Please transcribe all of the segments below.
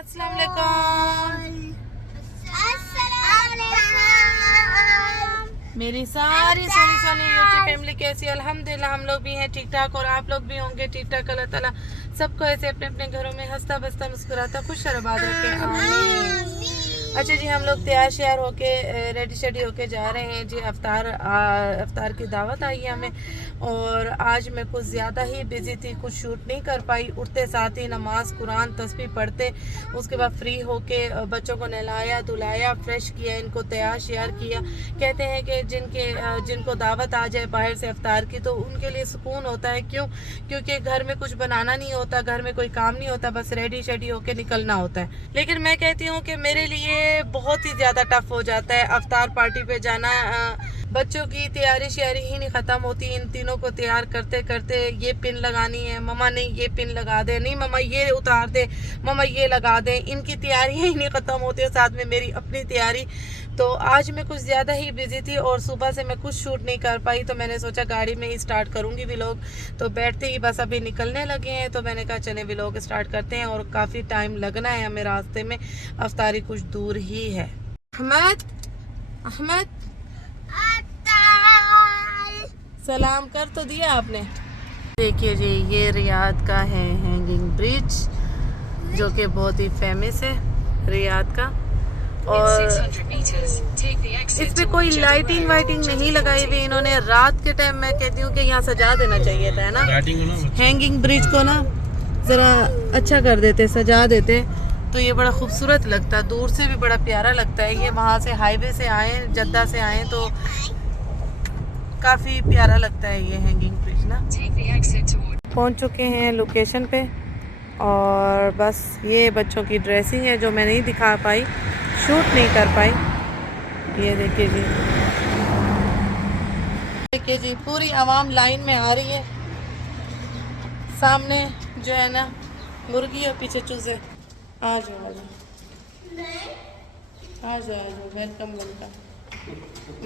अस्सलाम वालेकुम। मेरी सारी सोनी सोनी यूट्यूब फैमिली कैसी है? अल्हम्दुलिल्लाह हम लोग भी हैं ठीक ठाक और आप लोग भी होंगे ठीक ठाक। अल्लाह ताला सबको ऐसे अपने अपने घरों में हंसता बसता मुस्कुराता खुश आबाद रखे, आमीन। अच्छा जी, हम लोग तैयार श्यार होके रेडी शेडी होके जा रहे हैं जी। अफ्तार की दावत आई है हमें और आज मैं कुछ ज़्यादा ही बिजी थी, कुछ शूट नहीं कर पाई। उठते साथ ही नमाज कुरान तस्बीह पढ़ते, उसके बाद फ्री होके बच्चों को नहलाया धुलाया फ्रेश किया, इनको तैयार श्यार किया। कहते हैं कि जिनको दावत आ जाए बाहर से अफ्तार की तो उनके लिए सुकून होता है। क्यों? क्योंकि घर में कुछ बनाना नहीं होता, घर में कोई काम नहीं होता, बस रेडी शेडी होके निकलना होता है। लेकिन मैं कहती हूँ कि मेरे लिए बहुत ही ज़्यादा टफ हो जाता है अफ्तार पार्टी पे जाना। बच्चों की तैयारी श्यारी ही नहीं ख़त्म होती। इन तीनों को तैयार करते करते ये पिन लगानी है, मम्मा नहीं ये पिन लगा दे, नहीं मम्मा ये उतार दे, मम्मा ये लगा दे। इनकी तैयारियाँ ही नहीं ख़त्म होती है, साथ में मेरी अपनी तैयारी। तो आज मैं कुछ ज़्यादा ही बिजी थी और सुबह से मैं कुछ शूट नहीं कर पाई, तो मैंने सोचा गाड़ी में ही स्टार्ट करूँगी व्लॉग। तो बैठते ही बस अभी निकलने लगे हैं, तो मैंने कहा चले व्लॉग स्टार्ट करते हैं। और काफ़ी टाइम लगना है हमें रास्ते में, अफ्तारी कुछ दूर ही है। अहमद अहमद सलाम कर तो दिया आपने। देखिए जी, ये रियाद का है हैंगिंग ब्रिज, जो कि बहुत ही फेमस है रियाद का। और इस पे कोई लाइटिंग वाइटिंग नहीं लगाई हुई इन्होंने। रात के टाइम मैं कहती हूँ कि यहाँ सजा देना चाहिए था, है ना। हैंगिंग ब्रिज को ना ज़रा अच्छा कर देते, सजा देते तो ये बड़ा खूबसूरत लगता, दूर से भी बड़ा प्यारा लगता है। ये वहाँ से हाईवे से आए, जद्दा से आए तो काफ़ी प्यारा लगता है ये हैंगिंग ब्रिज ना। पहुँच चुके हैं लोकेशन पे और बस ये बच्चों की ड्रेसिंग है जो मैं नहीं दिखा पाई, शूट नहीं कर पाई। ये देखिए जी, देखिए जी, पूरी आवाम लाइन में आ रही है। सामने जो है ना मुर्गी और पीछे चूजे। आ जाओ आ जाओ आ जाओ आ जाओ, वेलकम वेलकम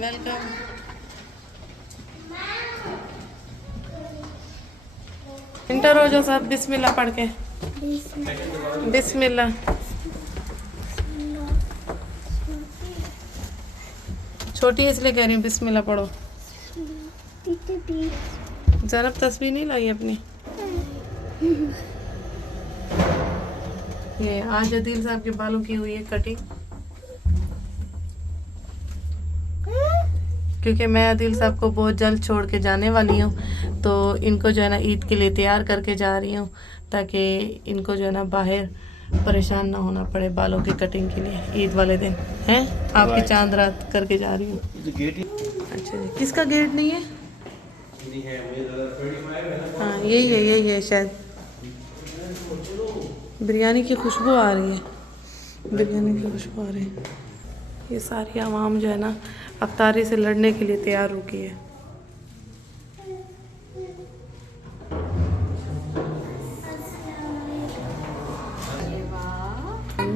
वेलकम। इंटर हो जाओ सब बिस्मिल्लाह पढ़ के। बिस्मिल्लाह। छोटी इसलिए कह रही हूँ बिस्मिल्लाह पढ़ो। ज़रा तस्वीर नहीं लाई अपनी। ये आज अदील साहब के बालों की हुई है कटिंग, क्योंकि मैं अदील साहब को बहुत जल्द छोड़ के जाने वाली हूँ। तो इनको जो है ना ईद के लिए तैयार करके जा रही हूँ, ताकि इनको जो है ना बाहर परेशान ना होना पड़े बालों की कटिंग के लिए ईद वाले दिन। हैं आपकी चांद रात करके जा रही हूँ। अच्छा जी, किसका गेट नहीं है? हाँ यही है शायद। बिरयानी की खुशबू आ रही है, बिरयानी की खुशबू आ रही है। ये सारी आवाम जो है ना अफ्तारी से लड़ने के लिए तैयार हो गई है।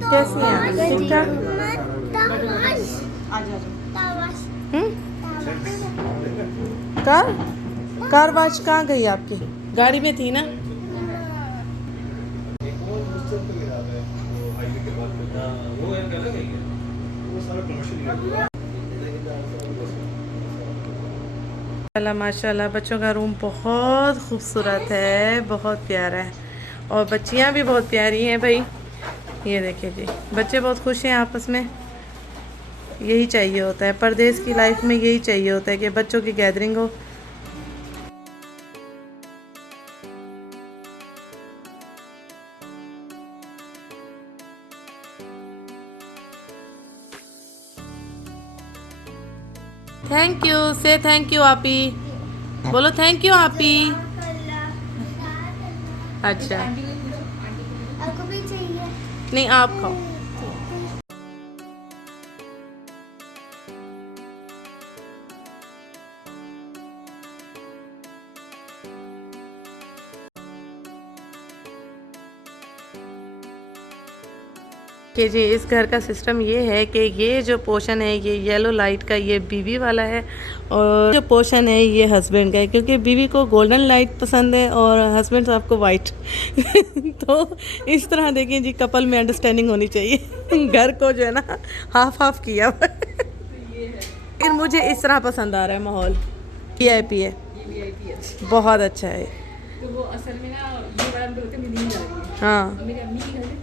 कैसी हैं? ठीक ठाक। कार कार वाश कहाँ गई आपकी? गाड़ी में थी ना। माशाल्लाह बच्चों का रूम बहुत खूबसूरत है, बहुत प्यारा है और बच्चियां भी बहुत प्यारी हैं भाई। ये देखिए जी, बच्चे बहुत खुश हैं आपस में। यही चाहिए होता है परदेश की लाइफ में, यही चाहिए होता है कि बच्चों की गैदरिंग हो। थैंक यू, से थैंक यू आपी, बोलो थैंक यू आपी। अच्छा आपको भी चाहिए? नहीं, आप खाओ। कि जी इस घर का सिस्टम ये है कि ये जो पोर्शन है ये येलो लाइट का ये बीवी वाला है और जो पोर्शन है ये हस्बैंड का है, क्योंकि बीवी को गोल्डन लाइट पसंद है और हस्बैंड साहब को वाइट। तो इस तरह देखिए जी कपल में अंडरस्टैंडिंग होनी चाहिए। घर को जो है ना हाफ हाफ किया हुआ है। फिर मुझे इस तरह पसंद आ रहा है माहौल। VIP है, बहुत अच्छा है। तो वो असल में ना ये वाला हमको लगता है नींद आ रही है। हाँ मेरी अम्मी की घर है।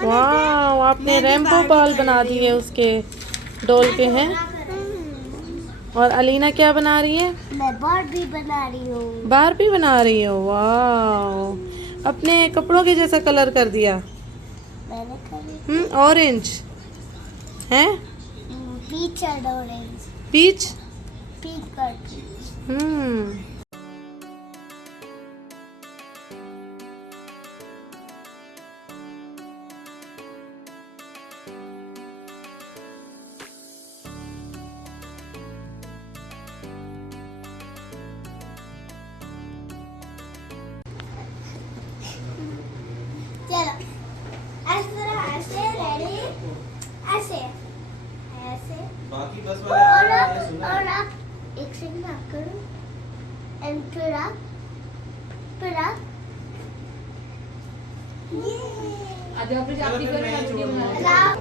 वाह, आपने रेम्बो बॉल बना दिए उसके डोल के हैं। और अलीना क्या बना रही है? मैं बार्बी बना रही हूँ। बारबी बना रही हो? वाह, अपने कपड़ों के जैसा कलर कर दिया। मैंने करी ऑरेंज है, peach and orange. Peach. Peach कर पीच। चलो ऐसे रेडी, ऐसे ऐसे बाकी बस और आप एक सेकंड आप करो एंड फिर आप आज आप अपनी वीडियो बना रहे हैं। आप